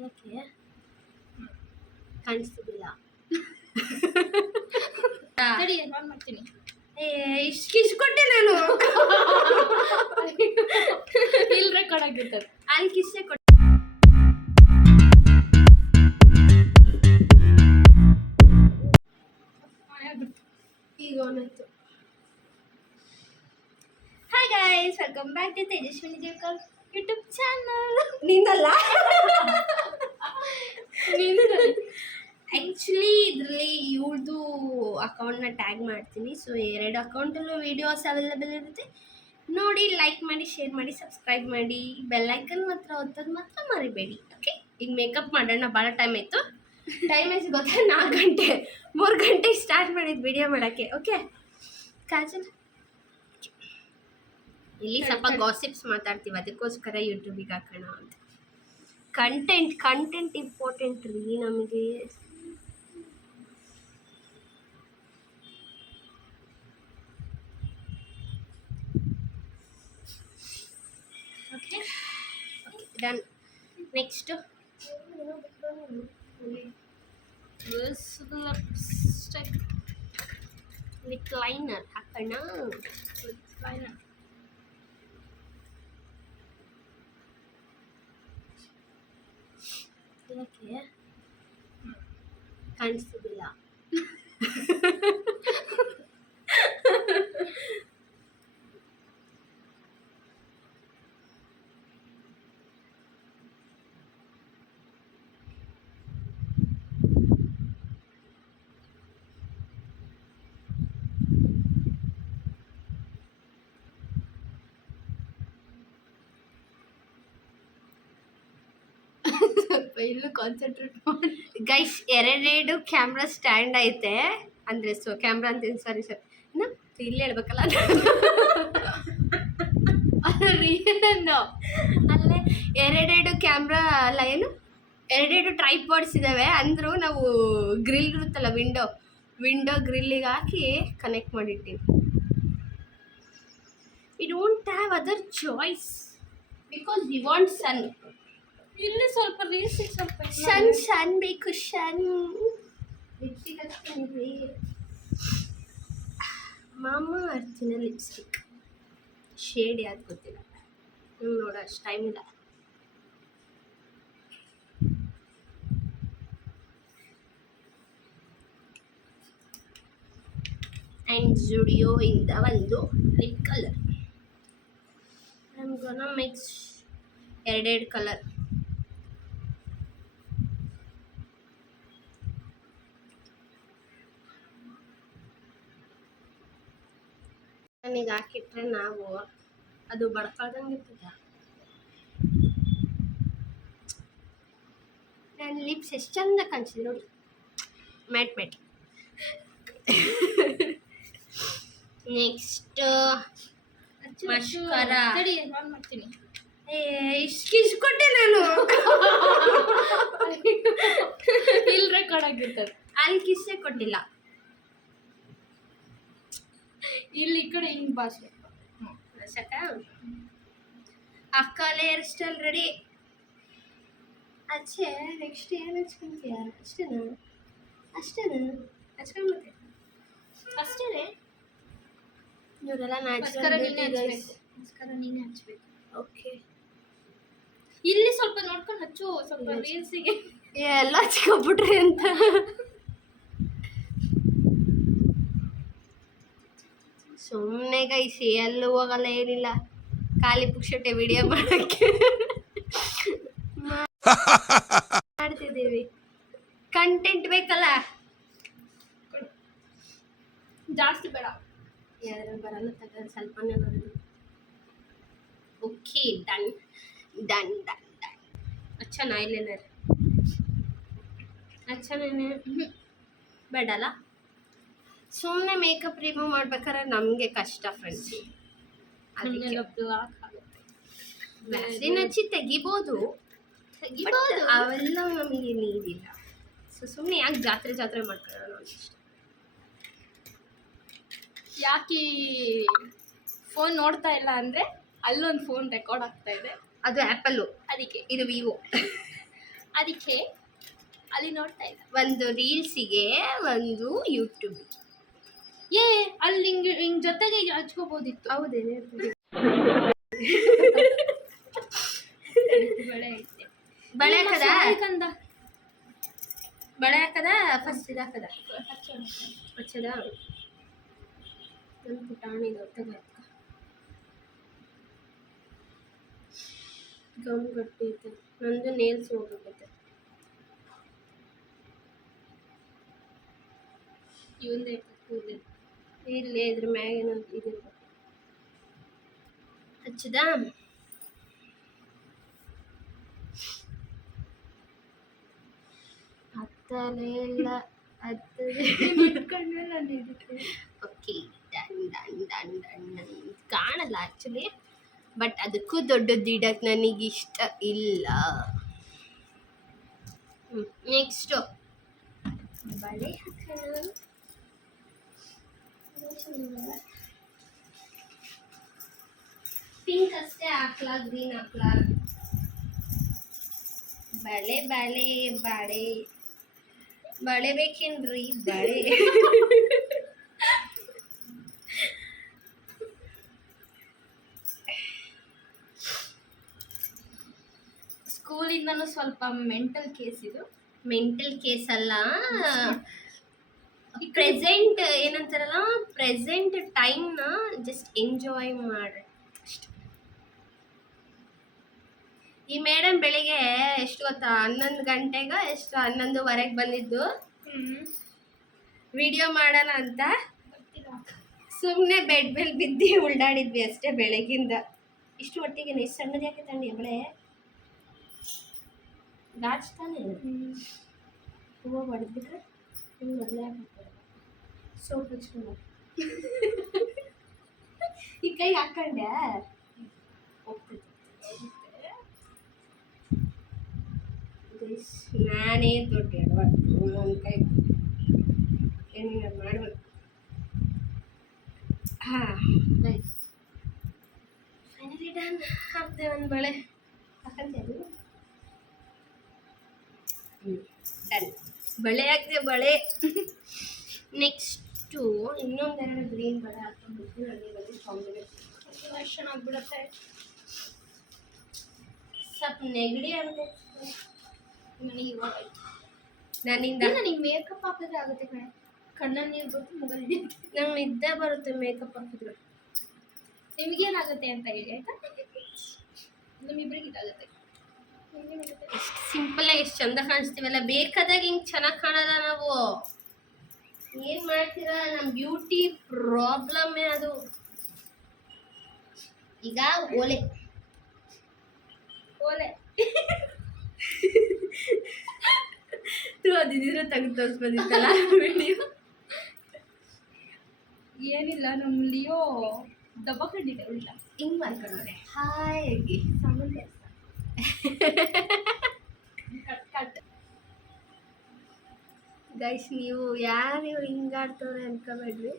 ಯಾಕೆ ಕಾಣಿಸ್ತಿದ್ದಿಲ್ಲ? ಸರಿ ನಾನು ಮಾಡ್ತೀನಿ. ಇಷ್ಟು ಕೊಟ್ಟೆ ನಾನು. ಇಲ್ಲಿ ರೆಕಾರ್ಡ್ ಆಗಿರ್ತದೆ. ಅಲ್ಲಿ ಕಿಸ್ಸೆ ಕೊಟ್ಟೆ. ಈಗ ಅವನಾಯ್ತು. Hi guys, welcome back to Tejaswini Jekar YouTube channel. ನಿಂದಲ್ಲ, ಆ್ಯಕ್ಚುಲಿ ಇದರಲ್ಲಿ ಇವ್ರದ್ದು ಅಕೌಂಟ್ನ ಟ್ಯಾಗ್ ಮಾಡ್ತೀನಿ. ಸೊ 2 ಅಕೌಂಟಲ್ಲೂ ವೀಡಿಯೋಸ್ ಅವೈಲೇಬಲ್ ಇರುತ್ತೆ. ನೋಡಿ, ಲೈಕ್ ಮಾಡಿ, ಶೇರ್ ಮಾಡಿ, ಸಬ್ಸ್ಕ್ರೈಬ್ ಮಾಡಿ, ಬೆಲ್ಲೈಕನ್ ಮಾತ್ರ ಒತ್ತೋದು ಮಾತ್ರ ಮರಿಬೇಡಿ. ಓಕೆ, ಈಗ ಮೇಕಪ್ ಮಾಡೋಣ. ಭಾಳ ಟೈಮ್ ಆಯಿತು. ಟೈಮ್ ಎಷ್ಟು ಗೊತ್ತಾ? 4 ಗಂಟೆ 3 ಗಂಟೆಗೆ ಸ್ಟಾರ್ಟ್ ಮಾಡಿದ್ದು ವಿಡಿಯೋ ಮಾಡೋಕ್ಕೆ. ಓಕೆ ಕಾಜಲ್, ಇಲ್ಲಿ ಸ್ವಲ್ಪ ಗಾಸಿಪ್ಸ್ ಮಾತಾಡ್ತೀವಿ, ಅದಕ್ಕೋಸ್ಕರ ಯೂಟ್ಯೂಬಿಗೆ ಹಾಕೋಣ ಅಂತ. ಕಂಟೆಂಟ್ ಇಂಪಾರ್ಟೆಂಟ್ ರೀ ನಮಗೆ. Okay done. Next lip liner ಹಾಕೋಣ. ಲೈನರ್ ಯಾಕೆ ಕಾಣಿಸ್ತಿದ್ದಿಲ್ಲ? ಇಲ್ಲೂ ಕಾನ್ಸಂಟ್ರೇಟ್ ಮಾಡಿ ಗೈಸ್. 2 ಕ್ಯಾಮ್ರಾ ಸ್ಟ್ಯಾಂಡ್ ಐತೆ, ಅಂದರೆ ಕ್ಯಾಮ್ರಾ ಅಂತೀನಿ, ಸಾರಿ ಸರ್, ಇನ್ನು ಇಲ್ಲಿ ಹೇಳ್ಬೇಕಲ್ಲ. ಅಲ್ಲೇ 2 ಕ್ಯಾಮ್ರಾ ಅಲ್ಲ, ಏನು 2 ಟ್ರೈಪಾಡ್ಸ್ ಇದ್ದಾವೆ. ಅಂದರೂ ನಾವು ಗ್ರಿಲ್ ಇರುತ್ತಲ್ಲ, ವಿಂಡೋ ಗ್ರಿಲ್ಲಿಗೆ ಹಾಕಿ ಕನೆಕ್ಟ್ ಮಾಡಿಟ್ಟಿನಿ. We don't have other choice because we want sun. ಇಲ್ಲಿ ಸ್ವಲ್ಪ ರೀಲ್ಸಿಗೆ ಸ್ವಲ್ಪ ಶನ್ ಬೇಕು. ಶನ್ ಲಿಪ್ಸ್ಟಿಕ್ ಹಚ್ಕೊಂಡ್ರಿ. ಮಾಮ ಅರ್ತಿನ ಲಿಪ್ಸ್ಟಿಕ್ ಶೇಡ್ ಯಾವ್ದು ಗೊತ್ತಿಲ್ಲ, ನೋಡ ಅಷ್ಟು ಟೈಮ್ ಇಲ್ಲ. ಆ್ಯಂಡ್ ಜುಡಿಯೋ ಇಂದ ಒಂದು lip colour. I am gonna mix 2 colour. ನನಗೆ ಹಾಕಿಟ್ರೆ ನಾವು ಅದು ಬಡ್ಕೊಳ್ದಂಗೆ ಇರ್ತದೆ. ನನ್ನ ಲಿಪ್ಸ್ ಎಷ್ಟು ಚಂದ ಕಾಣಿಸಿದೆ ನೋಡಿ, ಮ್ಯಾಟ್. ನೆಕ್ಸ್ಟ್ ಮಸ್ಕರ. ಸರಿ ನಾನು ಮಾಡ್ತೀನಿ. ಇಷ್ಟು ಕೊಟ್ಟೆ ನಾನು. ಇಲ್ಲಿ ರೆಕಾರ್ಡ್ ಆಗಿರ್ತದೆ. ಅಲ್ಲಿ ಕಿಸ್ಸೆ ಕೊಟ್ಟಿಲ್ಲ. ಇಲ್ಲಿ ಈ ಕಡೆ ಹಿಂಗೆ ಭಾಷೆ ಸಾಕ. ಅಕ್ಕಲೆ ಹೇರ್ ಸ್ಟೈಲ್ ರೆಡಿ. ಅಚ್ಚೆ ನೆಕ್ಸ್ಟ್ ಏನು ಹಚ್ಕೊಂತೀಯ? ಅಷ್ಟೇನಾ ಹಚ್ಕೊಂಡ್ಬಿಟ್ಟೆ ಅಷ್ಟೇ. ಇವರೆಲ್ಲ ಮಸ್ಕರ ನೀನೇ ಹಚ್ಬೇಕು. ಓಕೆ, ಇಲ್ಲಿ ಸ್ವಲ್ಪ ನೋಡ್ಕೊಂಡು ಹಚ್ಚು, ಸ್ವಲ್ಪ ರೀಲ್ಸಿಗೆ ಎಲ್ಲ ಹಚ್ಕೊಬಿಟ್ರಿ ಅಂತ. ಸುಮ್ಮನೆ ಗೈಸಿ, ಎಲ್ಲೂ ಹೋಗಲ್ಲ, ಏನಿಲ್ಲ, ಖಾಲಿ ಪುಕ್ಷಟೆ ವಿಡಿಯೋ ಮಾಡೋಕ್ಕೆ ಮಾಡ್ತಿದ್ದೀವಿ. ಕಂಟೆಂಟ್ ಬೇಕಲ್ಲ, ಜಾಸ್ತಿ ಬೇಡ. ಯಾವ್ದ್ರಲ್ಲಿ ಬರಲ್ಲ ತಗ, ಸ್ವಲ್ಪನೇ ಬರೋದು. Okay done. ಅಚ್ಚಾ ಐಲೈನರ್ ಅಚ್ಚನೇನೆ ಬೇಡಲ್ಲ. ಸುಮ್ಮನೆ ಮೇಕಪ್ ರಿಮೂವ್ ಮಾಡ್ಬೇಕಾದ್ರೆ ನಮಗೆ ಕಷ್ಟ ಫ್ರೆಂಡ್ಸ್. ವ್ಯಾಸಲಿನ್ ಹಚ್ಚಿ ತೆಗಿಬೋದು, ಅವೆಲ್ಲ ನಮಗೆ ನೀಡಿಲ್ಲ. ಸೊ ಸುಮ್ಮನೆ ಯಾಕೆ ಜಾತ್ರೆ ಮಾಡ್ಕೊಳ್ಳೋಣ ಅಂತ ಇಷ್ಟ. ಯಾಕೆ ಫೋನ್ ನೋಡ್ತಾ ಇಲ್ಲ ಅಂದರೆ ಅಲ್ಲೊಂದು ಫೋನ್ ರೆಕಾರ್ಡ್ ಆಗ್ತಾ ಇದೆ, ಅದು ಆ್ಯಪಲ್ಲು, ಅದಕ್ಕೆ. ಇದು ವಿವೋ. ಅದಕ್ಕೆ ಅಲ್ಲಿ ನೋಡ್ತಾ ಇದ್ದ. ಒಂದು ರೀಲ್ಸಿಗೆ, ಒಂದು ಯೂಟ್ಯೂಬ್. ಏ ಅಲ್ಲಿ ಹಿಂಗ್ ಜೊತೆಗೆ ಹಚ್ಕೋಬೋದಿತ್ತು. ಹೌದೇನೆ. ಬಳೆ ಐತೆ. ಬಳೆ ಹಾಕದ ಕಂದ ಬಳೆ ಹಾಕದ ಫಸ್ಟ್ ಇದು ಹಾಕದ ಹಚ್ಚೋಣ. ಹಚ್ಚದ ನನ್ನ ಪುಟಾಣಿ ತಗ ಗಮ್ ಗಟ್ಟಿ ಐತೆ. ನಂದು ನೇಲ್ಸ್ ಹೋಗ್ಬೇಕೈತೆ. ಇವಂದೇ ಕೂದಲು. ಇಲ್ಲಿ ಇದ್ರ ಮ್ಯಾಗೇನೋ ಇದು ಹಚ್ಚದ. ಹತ್ತಲೇ ಇಲ್ಲ ಕಣ್ಣಲ್ಲಿ ನಾನು ಇದಕ್ಕೆ okay done done done done done. ಕಾಣಲ್ಲ ಆ್ಯಕ್ಚುಲಿ, ಬಟ್ ಅದಕ್ಕೂ ದೊಡ್ಡದು ಇಡಕ್ಕೆ ನನಗಿಷ್ಟ ಇಲ್ಲ. ನೆಕ್ಸ್ಟು ಬಳೆ ಹಾಕೋಣ. ಪಿಂಕ್ ಅಷ್ಟೇ ಹಾಕ್ಲಾ, ಗ್ರೀನ್ ಹಾಕ್ಲಾ? ಬಳೆ ಬಳೆ ಬಳೆ ಬಳೆ ಬೇಕೇನ್ರಿ? ಬಳೆ ಸ್ಕೂಲಿಂದನೂ ಸ್ವಲ್ಪ ಮೆಂಟಲ್ ಕೇಸ್ ಇದು. ಮೆಂಟಲ್ ಕೇಸ್ ಅಲ್ಲ, ಪ್ರೆಸೆಂಟ್ ಏನಂತಾರಲ್ಲ, ಪ್ರೆಸೆಂಟ್ ಟೈಮ್ನ ಜಸ್ಟ್ ಎಂಜಾಯ್ ಮಾಡಿ ಅಷ್ಟೆ. ಈ ಮೇಡಮ್ ಬೆಳಿಗ್ಗೆ ಎಷ್ಟು ಗೊತ್ತಾ, 11 ಗಂಟೆಗೆ ಎಷ್ಟು 11:15 ಬಂದಿದ್ದು ವಿಡಿಯೋ ಮಾಡೋಣ ಅಂತ. ಸುಮ್ಮನೆ ಬೆಡ್ ಮೇಲೆ ಬಿದ್ದು ಉಲ್ಡಾಡಿದ್ವಿ ಅಷ್ಟೇ ಬೆಳಗಿಂದ. ಇಷ್ಟು ಹೊಟ್ಟಿಗೆ ಎಷ್ಟು ಸಣ್ಣದು ಯಾಕೆ ತಂಡಿ ಬಳೆ ಗಾಚ್ತಾನೆ. ಹೂವು ಹೊಡೆದ್ಬಿಟ್ರೆ ಹಿಂಗೆ ಮೊದಲೇ ಆಗ್ಬಿಡ್ತಾರೆ. ಸೋಪ್ ಹಚ್ಕೊಂಡು ಈ ಕೈ ಹಾಕೊಂಡೆ ಹೋಗ್ತೈತೆ. ನಾನೇ ದೊಡ್ಡ ನನ್ನ ಕೈ ಏನೇನು ಮಾಡಬೇಕು. Finally done. ಹಾಕ್ದೆ ಒಂದು ಬಳೆ ಹಾಕಂತೆ ಅದು. ಡನ್. ಬಳೆ ಹಾಕಿದೆ ಬಳೆ. ನೆಕ್ಸ್ಟು ಇನ್ನೊಂದೆರಡು ಗ್ರೀನ್ ಬಳೆ ಹಾಕ್ಕೊಂಡ್ಬಿಟ್ಟು ನನಗೆ ಬಂದು ಕಾಂಬಿನೇಷನ್ ಆಗಿಬಿಡುತ್ತೆ. ಸ್ವಲ್ಪ ನೆಗಡಿ ಆಗುತ್ತೆ ನನಗೆ ಇವಾಗ ಆಯ್ತು. ನನ್ನಿಂದ. ನನಗೆ ಮೇಕಪ್ ಹಾಕಿದ್ರೆ ಆಗುತ್ತೆ ಕಣೆ. ಕಣ್ಣಲ್ಲಿ ನೀರು ಗೊತ್ತು, ಮುಗಲ್ಲಿ ನಂಗೆ ನಿದ್ದೆ ಬರುತ್ತೆ ಮೇಕಪ್ ಹಾಕಿದ್ರೆ. ನಿಮಗೇನಾಗುತ್ತೆ ಅಂತ ಹೇಳಿ ಆಯ್ತಾ? ನಮ್ಮಿಬ್ಬರಿಗೆ ಇದಾಗುತ್ತೆ. ಎಷ್ಟು ಸಿಂಪಲ್ಲಾಗಿ ಎಷ್ಟು ಚಂದ ಕಾಣಿಸ್ತೀವಲ್ಲ. ಬೇಕಾದಾಗ ಹಿಂಗೆ ಚೆನ್ನಾಗಿ ಕಾಣಲ್ಲ ನಾವು. ಏನು ಮಾಡ್ತೀರಾ, ನಮ್ಮ ಬ್ಯೂಟಿ ಪ್ರಾಬ್ಲಮ್ಮೇ ಅದು. ಈಗ ಓಲೆ ಓಲೆ ಅದಿದ್ರೆ ತೆಗೆದು ತೋರಿಸ್ಬೋದಿತ್ತಲ್ಲ ವಿಡಿಯೋ. ಏನಿಲ್ಲ, ನಮ್ಮ ಲಿಯೋ ದಬ್ಬ ಕಂಡಿದೆ ಉಲ್ಟಾ ಹಿಂಗೆ ಮಾಡ್ಕೊಂಡ್ರೆ ಹಾಯಾಗಿ ಸಾಮಾನ್ಯ ಕಟ್. ಗೈಸ್, ನೀವು ಯಾರು ಹಿಂಗಾಡ್ತವ್ರೆ ಅನ್ಕೋಬೇಡ್ರಿ.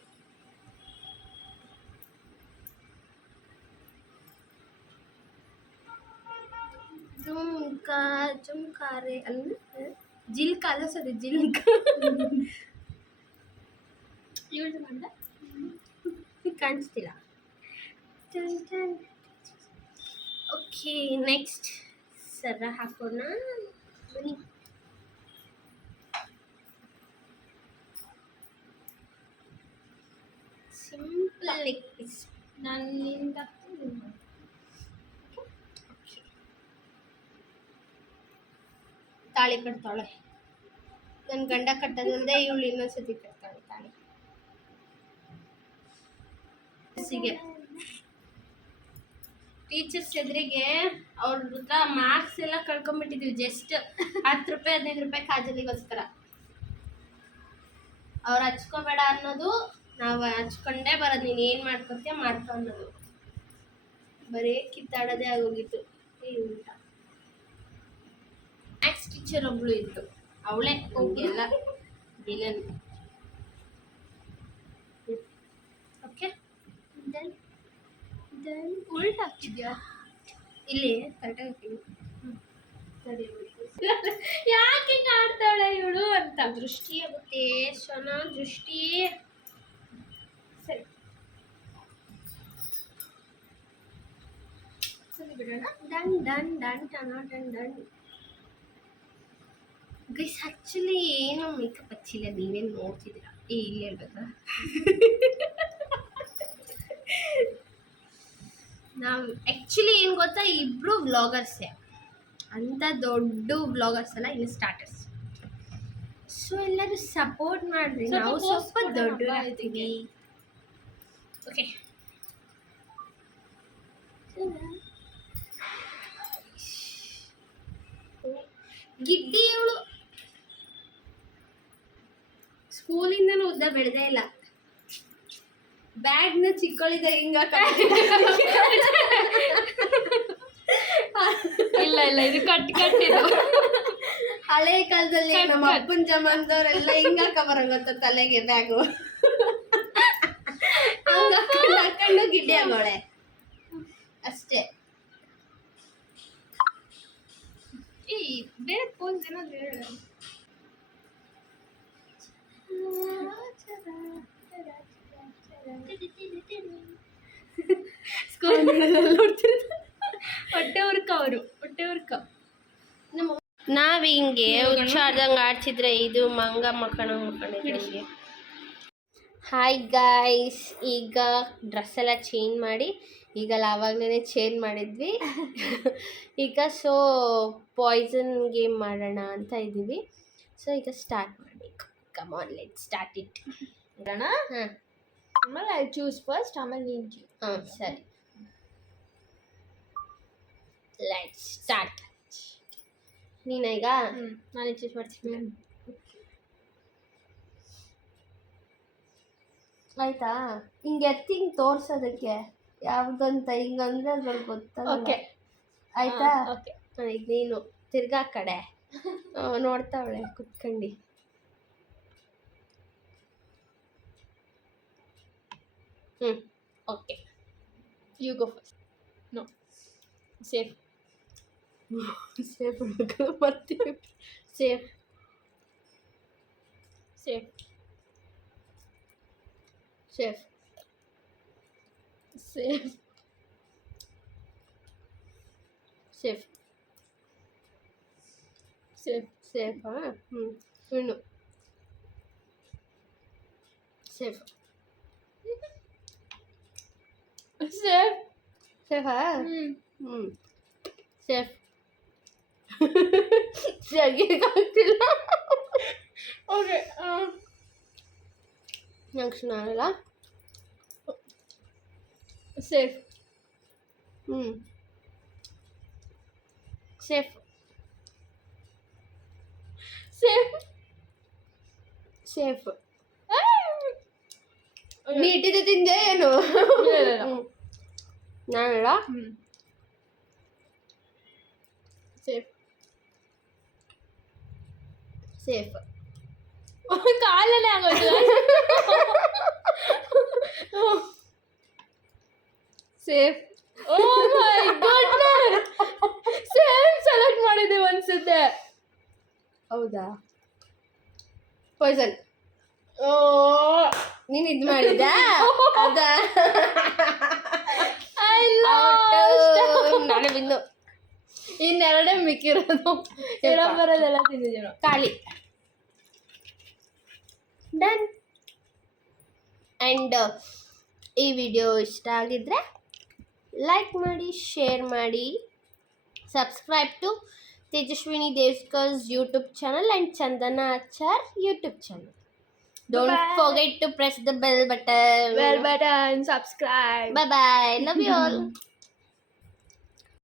ಜುಮ್ಕಾರೆ ಅಲ್ಲ, ಜಿಲ್ಕ ಅಲ್ಲ, ಸರಿ ಜಿಲ್ಕ. ಇವಳು ಮಂಡ ಕಾಣಿಸ್ತಿಲ್ಲ. ಓಕೆ, ನೆಕ್ಸ್ಟ್ ಸರ ಹಾಕೋಣ ಬನ್ನಿ. Simple neck piece. ನನ್ನಿಂದ ತಾಳಿ ಕಟ್ತಾಳೆ. ನನ್ನ ಗಂಡ ಕಟ್ಟೋದಲ್ಲದೆ ಇವಳು ಇನ್ನೊಂದ್ಸತಿ ಕಟ್ತಾಳೆ ತಾಳಿ. ಟೀಚರ್ಸ್ ಎದುರಿಗೆ ಅವ್ರ ಹತ್ರ ಮಾರ್ಕ್ಸ್ ಎಲ್ಲ ಕಳ್ಕೊಂಡ್ಬಿಟ್ಟಿದ್ವಿ. ಜಸ್ಟ್ 10 ರೂಪಾಯಿ 15 ರೂಪಾಯಿ ಕಾಜಲಿಗೋಸ್ಕರ. ಅವ್ರು ಹಚ್ಕೋಬೇಡ ಅನ್ನೋದು, ನಾವು ಹಚ್ಕೊಂಡೇ ಬರೋದು. ನೀನು ಏನು ಮಾಡ್ಕೊತೀಯ ಮಾಡ್ಕೊ ಅನ್ನೋದು. ಬರೀ ಕಿತ್ತಾಡೋದೇ ಆಗೋಗಿತ್ತು. ಈ ಊಟ ಮ್ಯಾಥ್ಸ್ ಟೀಚರ್ ಒಬ್ಳು ಇತ್ತು, ಅವಳೇ ಹೋಗಿ ಎಲ್ಲ ವಿಲನ್. ಓಕೆ, ಉಲ್ಟಾ ಹಾಕ್ತಿದ್ಯಾ? ಇಲ್ಲಿ ಕರೆಕ್ಟಾಗಿ ಹಾಕ್ತೀನಿ. ಆಗ್ತದೆ ಇವಳಿಗೆ. ಯಾಕೆ ಕಾಡ್ತಾಳೆ ಇವಳು ಅಂತ. ದೃಷ್ಟಿ ಆಗುತ್ತೆ ಸ್ವನ ದೃಷ್ಟಿ. ಸರಿ ಸರಿ ಬಿಡೋಣ. ಡನ್ ಡನ್ ಡನ್ ಟನ ಡನ್ ಡನ್. ಗೈಸ್ ಆ್ಯಕ್ಚುಲಿ ಏನೋ ಮೇಕಪ್ ಹಚ್ಚಿಲ್ಲ, ನೀವೇನು ನೋಡ್ತಿದ್ದೀರಾ? ಇಲ್ಲಿ ಹೇಳ್ಬೇಕಾ? ನಾವು ಆ್ಯಕ್ಚುಲಿ ಏನು ಗೊತ್ತಾ, ಇಬ್ಬರು ವ್ಲಾಗರ್ಸೇ, ಅಂಥ ದೊಡ್ಡ ವ್ಲಾಗರ್ಸ್ ಅಲ್ಲ, ಇನ್ನು ಸ್ಟಾರ್ಟರ್ಸ್. ಸೊ ಎಲ್ಲರೂ ಸಪೋರ್ಟ್ ಮಾಡಿರಿ, ನಾವು ಸ್ವಲ್ಪ ದೊಡ್ಡವರಾಗ್ತೀವಿ. ಓಕೆ, ಗಿಡ್ಡಿ ಇವಳು ಸ್ಕೂಲಿಂದನೂ ಉದ್ದ ಬೆಳೆದೇ ಇಲ್ಲ. ಬ್ಯಾಗ್ನ ಚಿಕ್ಕಳಿದ ಹಿಂಗ ಇಲ್ಲ ಇಲ್ಲ, ಇದು ಕಟ್ಟಿದ್ದು. ಹಳೆ ಕಾಲದಲ್ಲಿ ನಮ್ಮ ಅಪ್ಪನ ಜಮಾನದವರೆಲ್ಲ ಹಿಂಗ ಹಾಕಬರಂಗತ್ತ ತಲೆಗೆ ಬ್ಯಾಗು. ಹಾಕೊಂಡು ಗಿಡ್ಡಿ ಆಗೋಳೆ ಅಷ್ಟೇ. ಈ ಬೇರೆ ಪೋಸ್ ಏನಾದ್ರು ಹೇಳು. ಹೊಟ್ಟೆ ಉರ್ಕ ಅವರು, ಹೊಟ್ಟೆ ಉರ್ಕ. ನಾವ್ ಹಿಂಗೆ ಹುಚ್ಚಾಡ್ದಂಗೆ ಆಡ್ಸಿದ್ರೆ ಇದು ಮಂಗ ಮಕ್ಕಳಿಗೆ. ಹಾಯ್ ಗಾಯ್ಸ್, ಈಗ ಡ್ರೆಸ್ ಎಲ್ಲ ಚೇಂಜ್ ಮಾಡಿ, ಈಗ ಆವಾಗಲೇ ಚೇಂಜ್ ಮಾಡಿದ್ವಿ. ಈಗ ಸೊ ಪಾಯ್ಸನ್ ಗೇಮ್ ಮಾಡೋಣ ಅಂತ ಇದ್ದೀವಿ. ಸೊ ಈಗ ಸ್ಟಾರ್ಟ್ ಮಾಡಿ. Come on, let start it. ಇಡೋಣ. ಹಾಂ ಆಮೇಲೆ ಐ ಚೂಸ್ ಫಸ್ಟ್, ಆಮೇಲೆ ನೀನು ಚೂಸ್. ಹಾಂ ಸರಿ, ಲೆಟ್ ಸ್ಟಾರ್ಟ್. ನೀನೀಗ ನಾನು ಚೂಸ್ ಮಾಡ್ತೀನಿ. ಆಯ್ತಾ? ಹಿಂಗೆ ಎತ್ತಿ ಹಿಂಗೆ ತೋರ್ಸೋದಕ್ಕೆ ಯಾವ್ದಂತ ಹಿಂಗಂದ್ರೆ ಅದ್ರಲ್ಲಿ ಗೊತ್ತಾಗಲ್ಲ. ಓಕೆ ಆಯ್ತಾ? ಓಕೆ. ಈಗ ನೀನು ತಿರ್ಗಾ ಕಡೆ ನೋಡ್ತಾವಳೆ ಕುತ್ಕಂಡು. Okay, you go first. No, safe safe ಮತ್ತೆ safe safe safe safe safe safe safe. ಇನ್ನು ಸೇಫ್ ಸೇಫ್ ಸೇಫಾ? ಸೇಫ್. ಆಗ್ತಿಲ್ಲ. ಓಕೆ. ನೆಕ್ಸ್ಟ್ ನಾನಲ್ಲ. Safe safe safe safe. ನೀಟಿದೆ ತಿಂದೆ ಏನು? ನಾನಲ್ಲ. Safe safe. ಕಾಲಲ್ಲೇ ಆಗೋದು. Safe. Oh my God, safe select ಮಾಡಿದ್ದೀವಿ ಅನ್ಸುತ್ತೆ. ಹೌದಾ? ಪಾಯ್ಸನ್. ಓ, ನೀನು ಇದು ಮಾಡಿದ್ದ? ಅದಾ? ನಾನೇ ಬಿಂದು. ಇನ್ನೆರಡೇ ಮಿಕ್ಕಿರೋದು. ಬರೋದೆಲ್ಲ ತಿಂದಿದ್ದೀವಿ ನಾವು. ಖಾಲಿ. ಡನ್. ಆ್ಯಂಡ್ ಈ ವಿಡಿಯೋ ಇಷ್ಟ ಆಗಿದ್ರೆ ಲೈಕ್ ಮಾಡಿ, ಶೇರ್ ಮಾಡಿ, ಸಬ್ಸ್ಕ್ರೈಬ್ ಟು ತೇಜಸ್ವಿನಿ ದೇವ್ಸ್ಕರ್'s YouTube channel and Chandana Achar YouTube channel. Don't forget to press the bell button. Bell button, subscribe. Bye bye. Love you all.